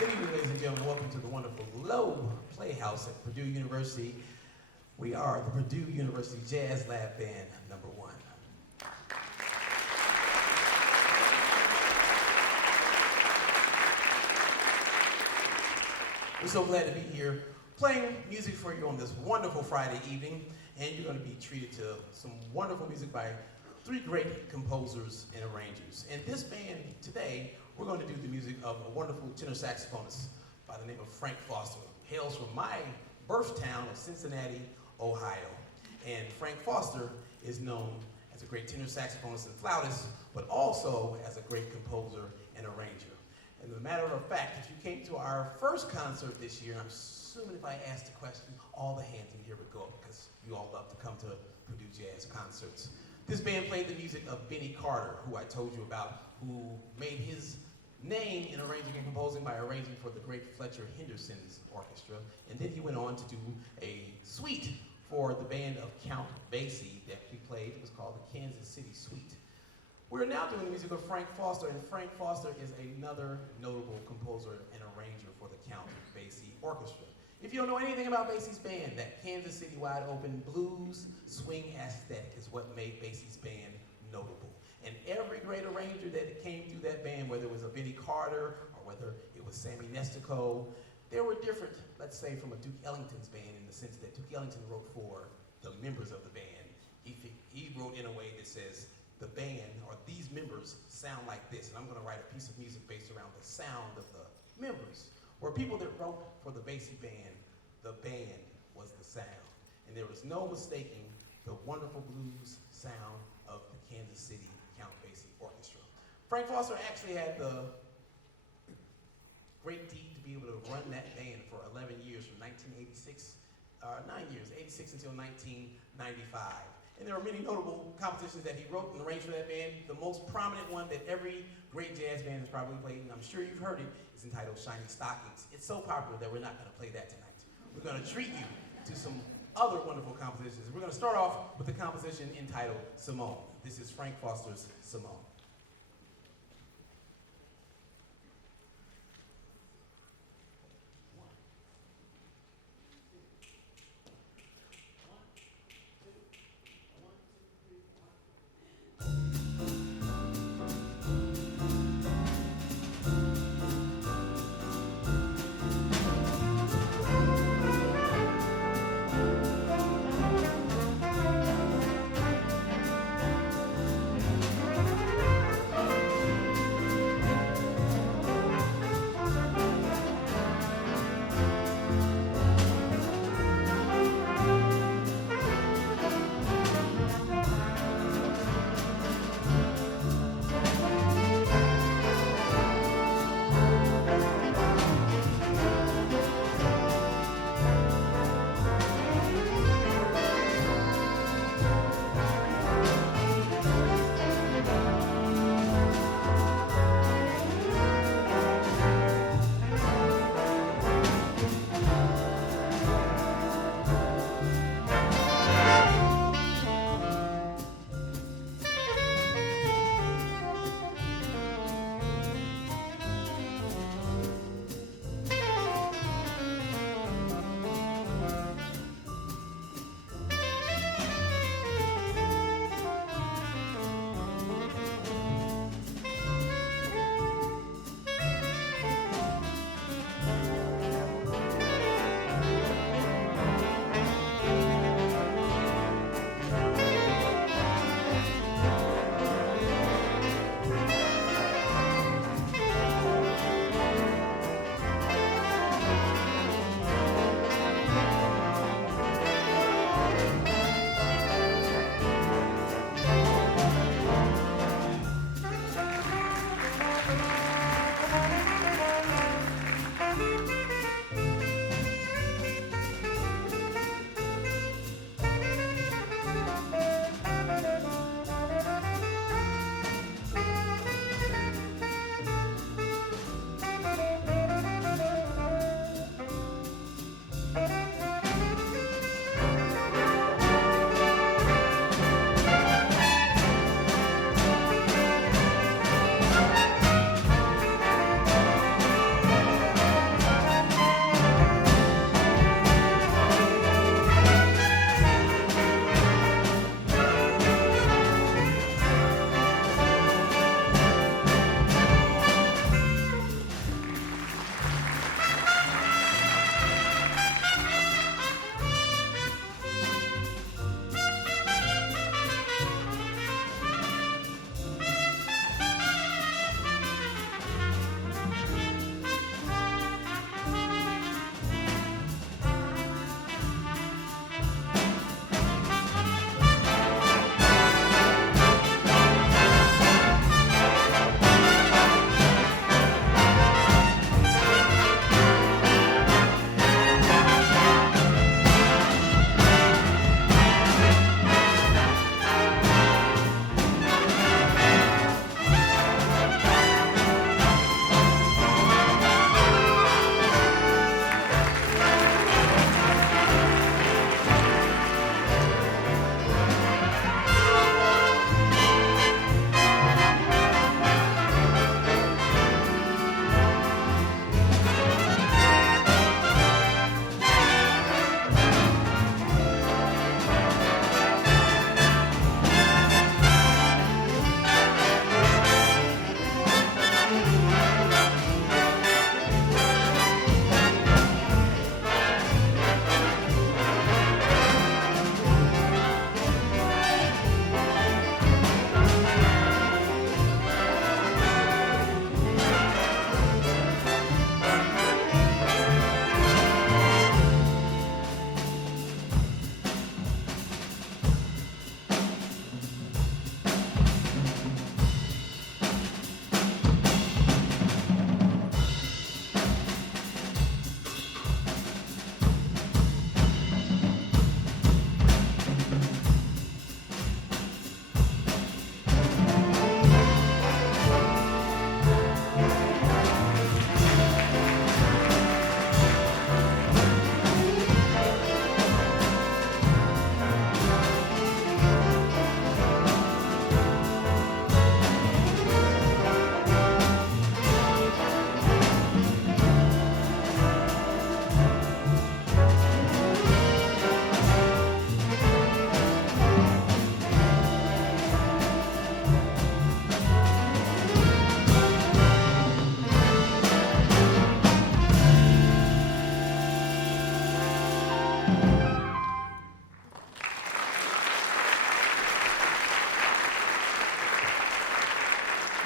Good evening, ladies and gentlemen. Welcome to the wonderful Loeb Playhouse at Purdue University. We are the Purdue University Jazz Lab Band #1. We're so glad to be here playing music for you on this wonderful Friday evening, and you're going to be treated to some wonderful music by 3 great composers and arrangers. And this band today, we're going to do the music of a wonderful tenor saxophonist by the name of Frank Foster, who hails from my birth town of Cincinnati, Ohio. And Frank Foster is known as a great tenor saxophonist and flautist, but also as a great composer and arranger. And as a matter of fact, if you came to our first concert this year, I'm assuming if I asked the question, all the hands in here would go up because you all love to come to Purdue Jazz concerts. This band played the music of Benny Carter, who I told you about, who made his name in arranging and composing by arranging for the great Fletcher Henderson's orchestra. And then he went on to do a suite for the band of Count Basie that we played. It was called the Kansas City Suite. We're now doing the music of Frank Foster, and Frank Foster is another notable composer and arranger for the Count Basie Orchestra. If you don't know anything about Basie's band, that Kansas City wide open blues swing aesthetic is what made Basie's band notable. And every great arranger that came through that band, whether it was a Benny Carter or whether it was Sammy Nestico, they were different, let's say, from a Duke Ellington's band in the sense that Duke Ellington wrote for the members of the band. He wrote in a way that says, the band, or these members, sound like this, and I'm going to write a piece of music based around the sound of the members. Or people that wrote for the Basie band, the band was the sound. And there was no mistaking the wonderful blues sound of the Kansas City Count Basie Orchestra. Frank Foster actually had the great deed to be able to run that band for 11 years, from 1986, 9 years, 86 until 1995. And there are many notable compositions that he wrote and arranged for that band. The most prominent one that every great jazz band has probably played, and I'm sure you've heard it, is entitled Shiny Stockings. It's so popular that we're not going to play that tonight. We're going to treat you to some other wonderful compositions. We're going to start off with the composition entitled Simone. This is Frank Foster's Simone.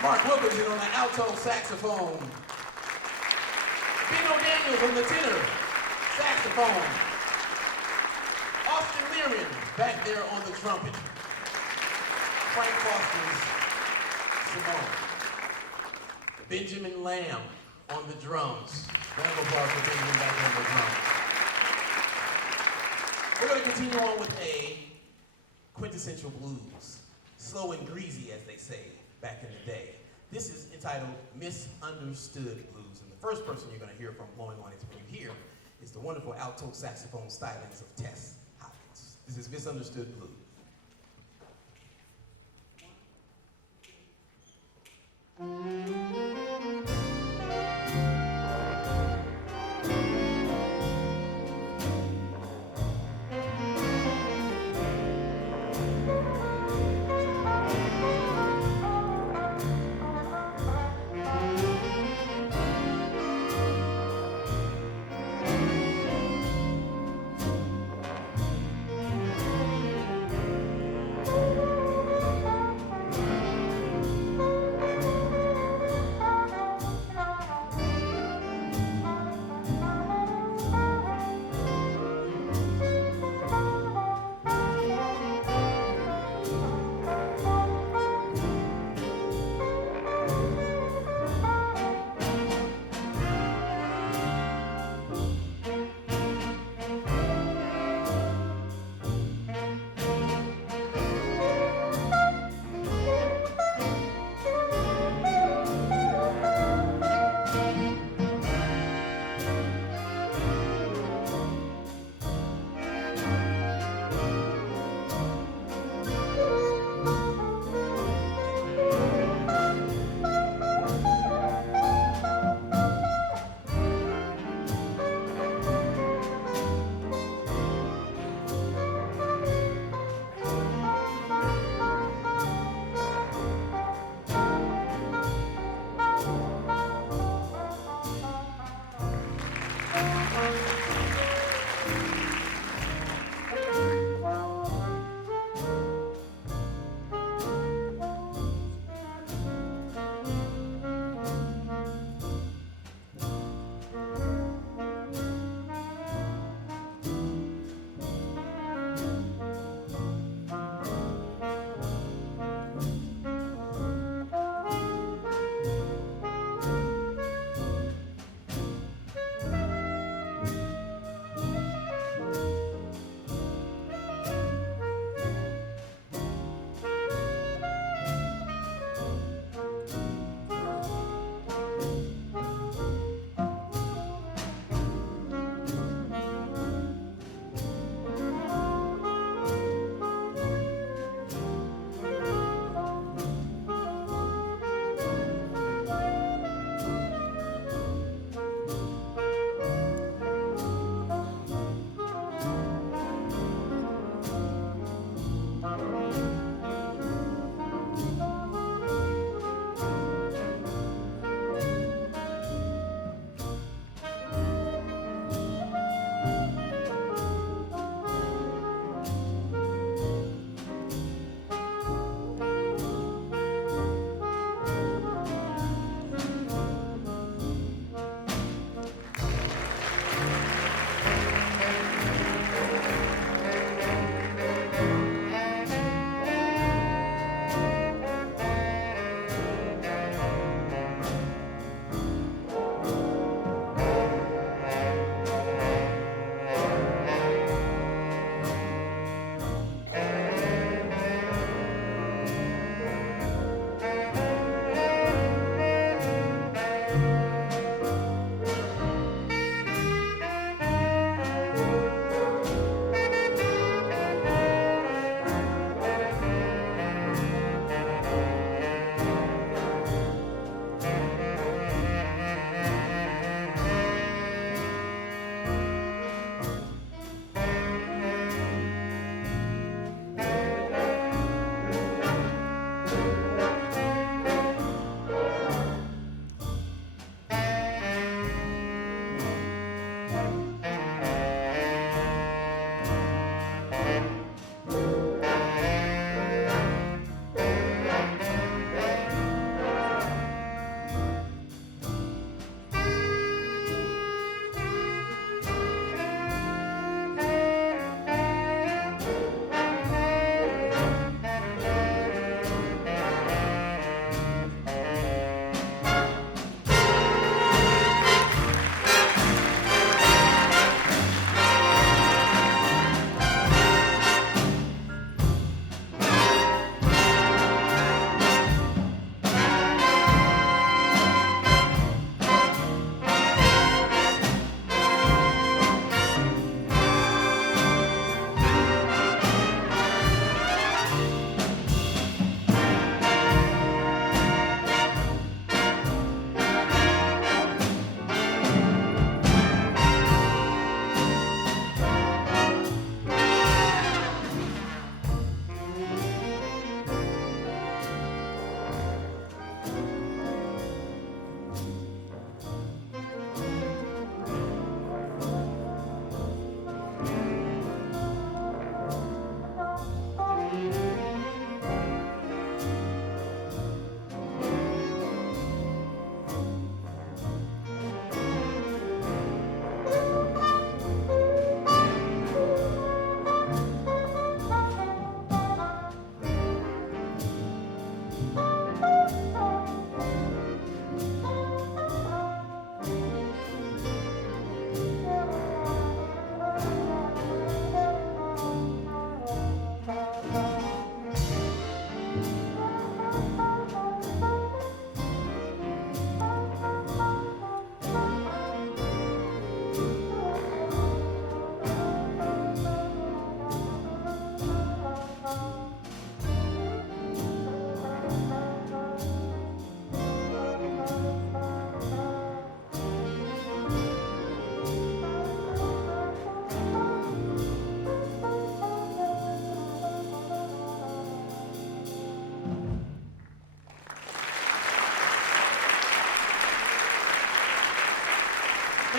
Mark Wilkinson on the alto saxophone. Bino Daniels on the tenor saxophone. Austin Learman back there on the trumpet. Frank Foster's Simone. Benjamin Lamb on the drums. Round of applause for Benjamin back there on the drums. We're going to continue on with a quintessential blues. Slow and greasy, as they say back in the day. This is entitled Misunderstood Blues. And the first person you're going to hear from blowing on it when you hear is the wonderful alto saxophone stylings of Tess Hopkins. This is Misunderstood Blues.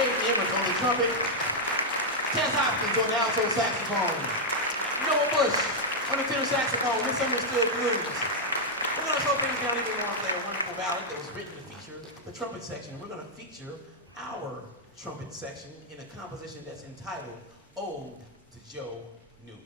Emmett on the trumpet, Tess Hopkins on the alto saxophone, Noah Bush on the tenor saxophone, Misunderstood Blues. We're going to slow things down even more and play a wonderful ballad that was written to feature the trumpet section. We're going to feature our trumpet section in a composition that's entitled Ode to Joe Newman.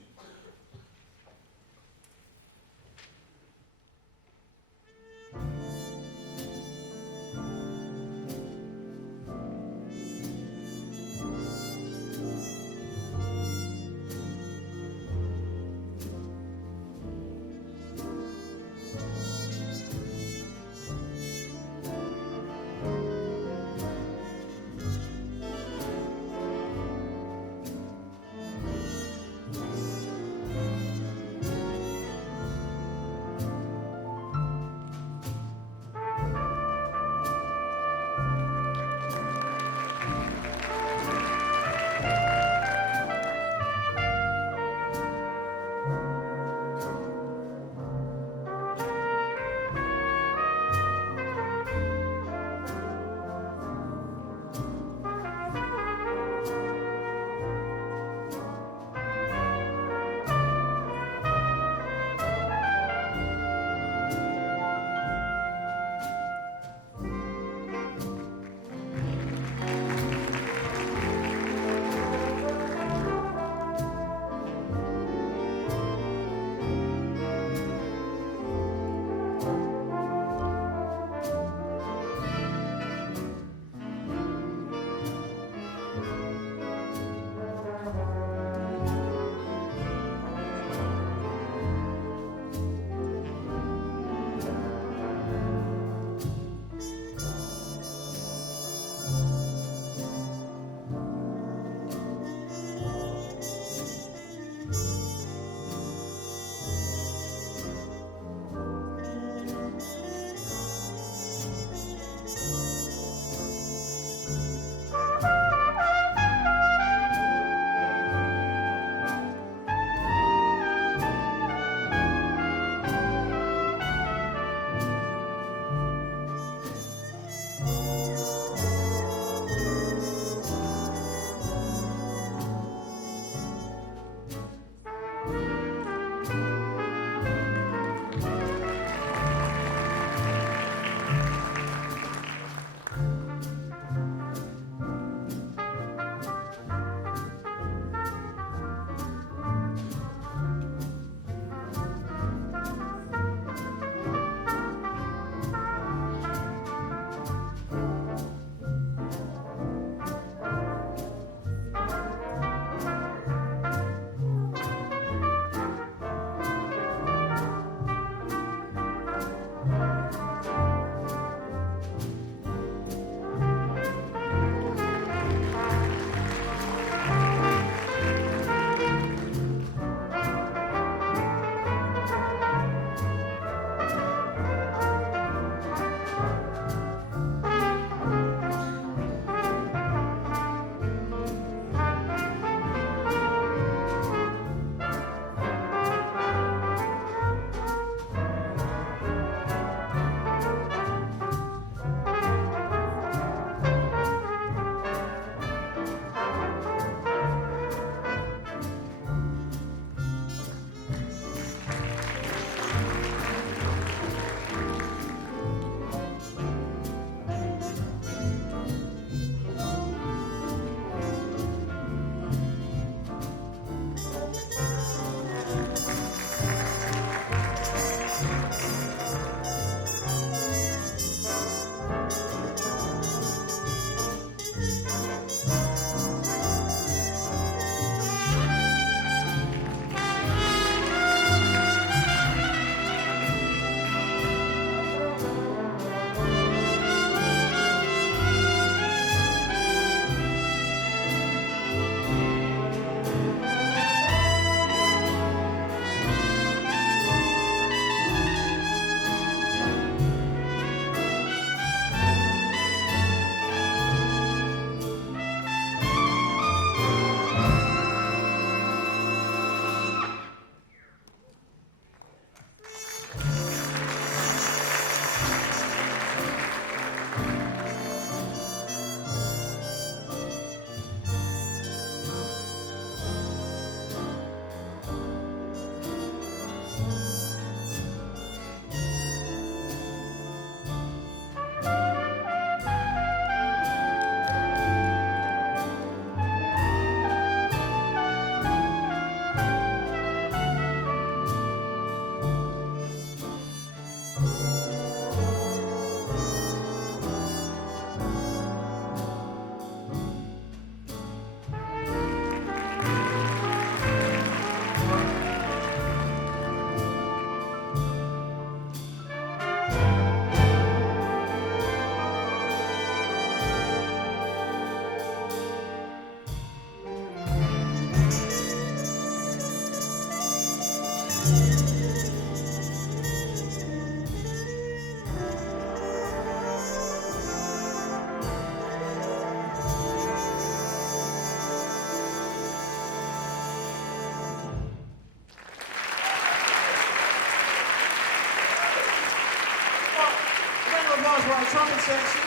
applause for our trumpet section.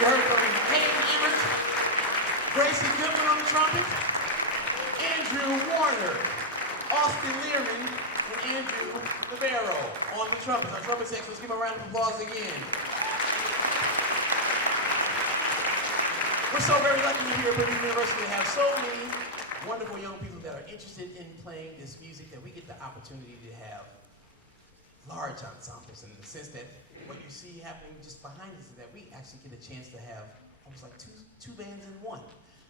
You heard from Hayden Emmert, Gracie Goodwin on the trumpet, Andrew Warner, Austin Learman, and Andrew Erroll on the trumpet. Our trumpet section, let's give them a round of applause again. We're so very lucky here at Purdue University to have so many wonderful young people that are interested in playing this music, that we get the opportunity to have large ensembles, in the sense that what you see happening just behind us is that we actually get a chance to have almost like two bands in one.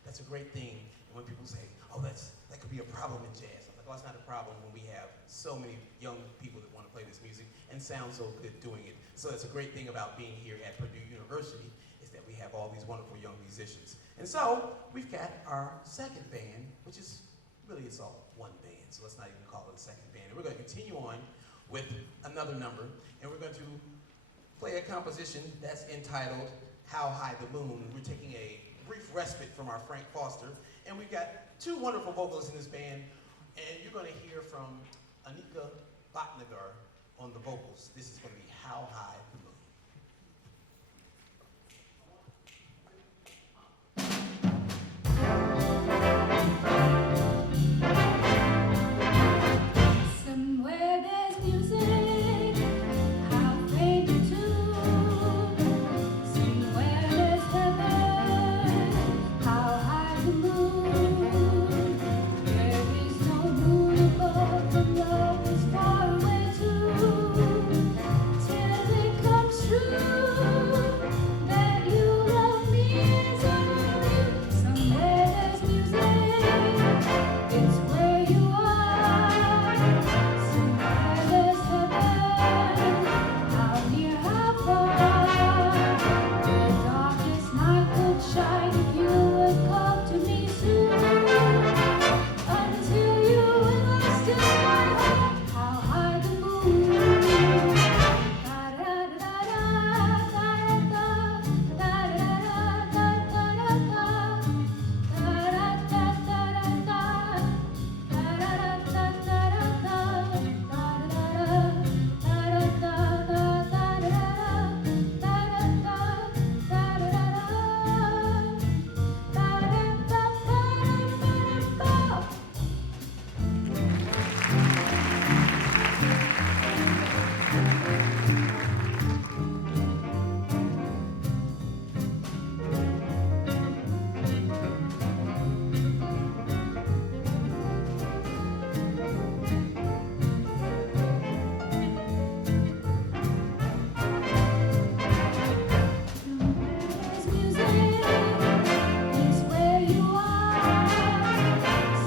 That's a great thing. And when people say, oh, that could be a problem in jazz, I'm like, well, it's not a problem when we have so many young people that want to play this music and sound so good doing it. So that's a great thing about being here at Purdue University, is that we have all these wonderful young musicians. And so we've got our second band, which is really, it's all one band, so let's not even call it a second band. And we're going to continue on with another number, and we're going to play a composition that's entitled How High the Moon. We're taking a brief respite from our Frank Foster, and we've got two wonderful vocalists in this band, and you're going to hear from Anika Bhatnagar on the vocals. This is going to be How High the Moon. Somewhere there's music, how faint the tune. Somewhere there's heaven, how high the moon. There is no moon above, the love is far away too. Till it comes true that you love me as I love you. Somewhere there's music, it's where you are. Somewhere there's heaven, how near, how far. The darkest night would shine if you would come to me soon. Until you were lost in my heart, how high the moon. There's music, it's where you are.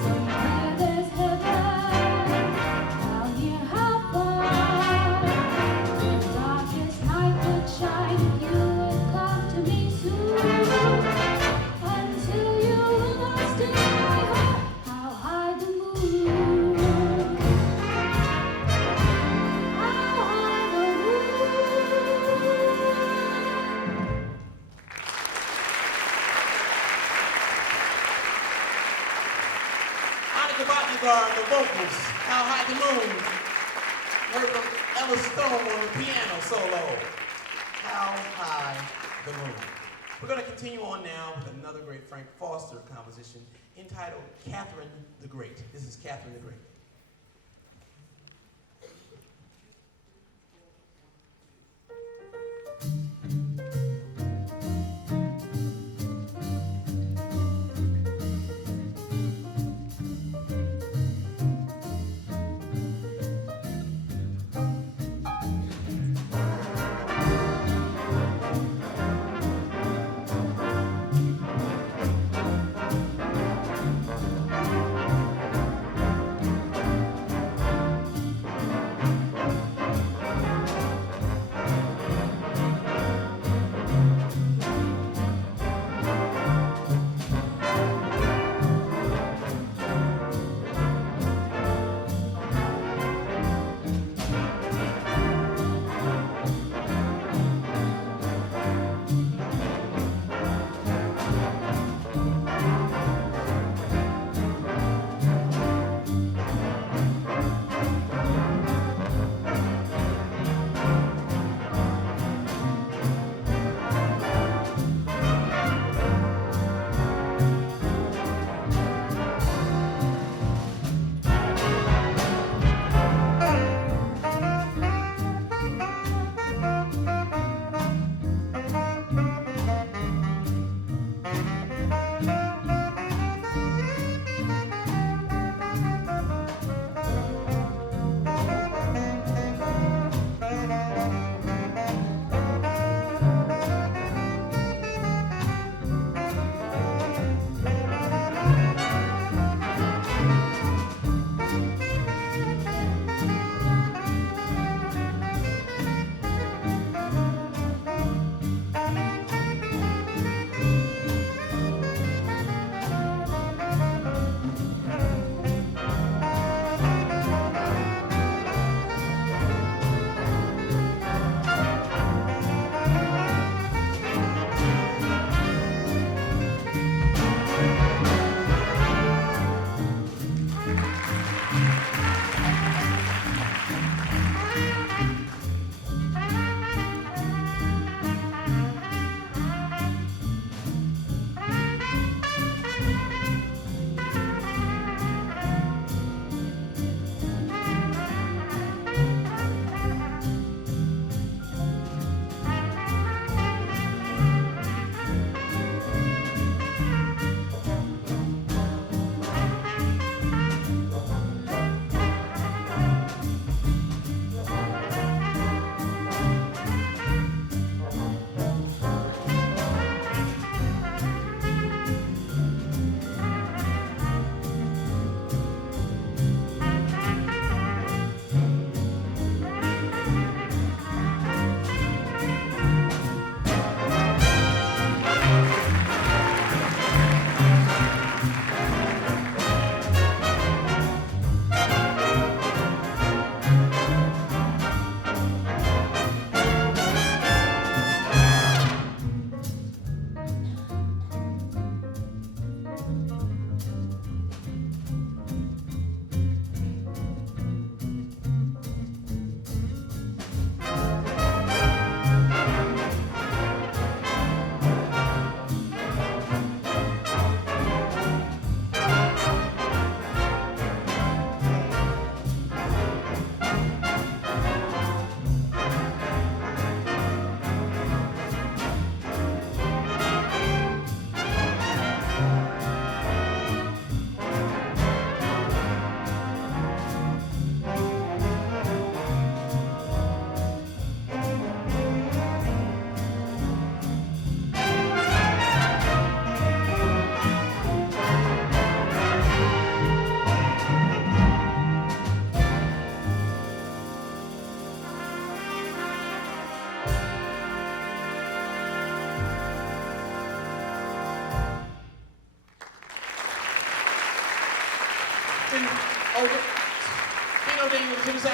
Somewhere there's heaven, how near, how far. The darkest night would shine if you would come to me soon. Until you were lost in my heart, how high the moon. How high the moon. Anika Bhatnagar on the vocals, How High the Moon. Heard from Ella Stone on the piano solo, How High the Moon. We're going to continue on now with another great Frank Foster composition entitled Katherine the Great. This is Katherine the Great. How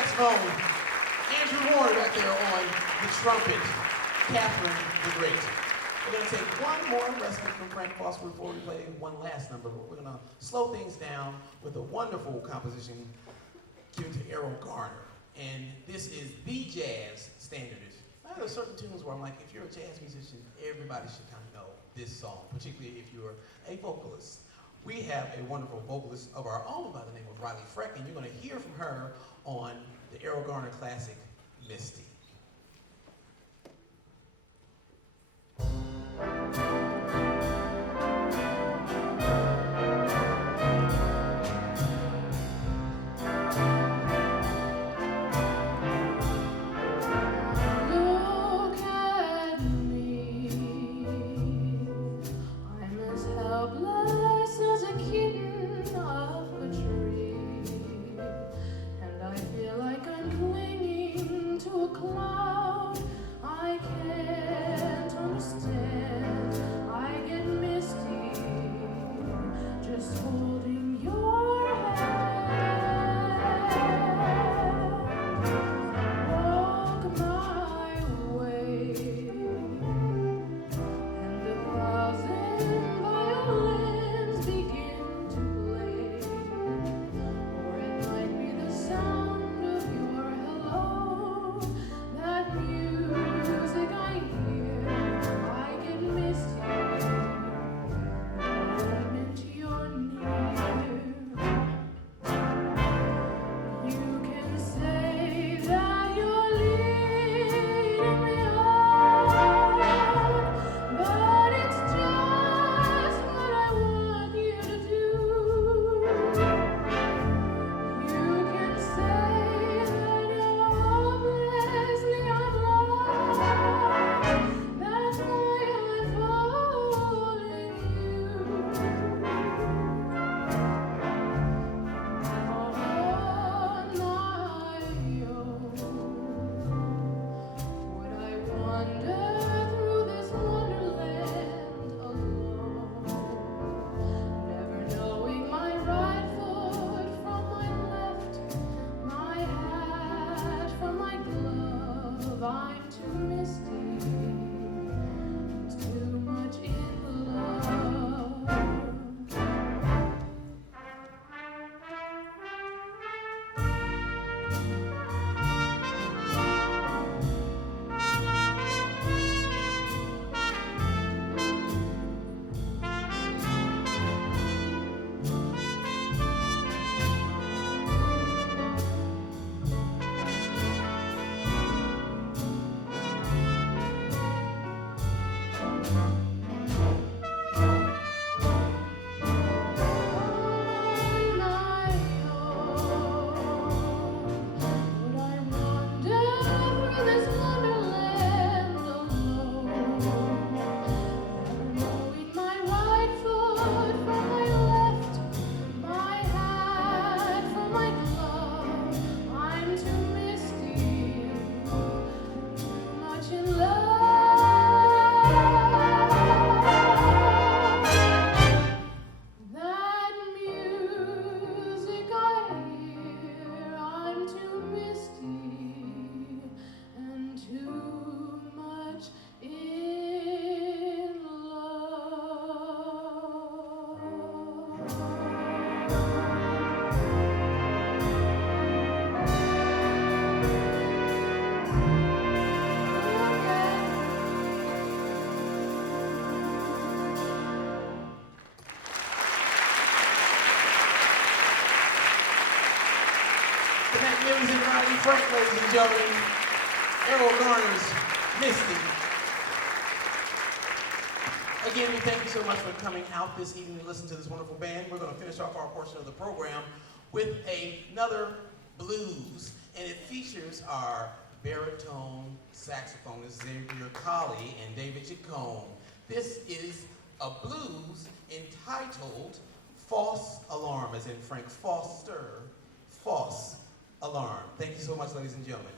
saxophone, Andrew Warren back there on the trumpet, Katherine the Great. We're going to take one more respite from Frank Foster before we play one last number, but we're going to slow things down with a wonderful composition given to Erroll Garner. And this is the jazz standard. There are certain tunes where I'm like, if you're a jazz musician, everybody should kind of know this song, particularly if you're a vocalist. We have a wonderful vocalist of our own by the name of Riley Freck, and you're going to hear from her on the Erroll Garner classic, Misty. Frank, ladies and gentlemen, Erroll Garner's Misty. Again, we thank you so much for coming out this evening to listen to this wonderful band. We're going to finish off our portion of the program with another blues, and it features our baritone saxophonists Xavier Colley and David Chacon. This is a blues entitled False Alarm, as in Frank Foster, False Alarm. Thank you so much, ladies and gentlemen.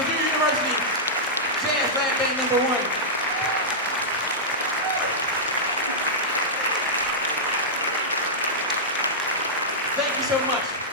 Purdue University Jazz Lab Band #1. Thank you so much.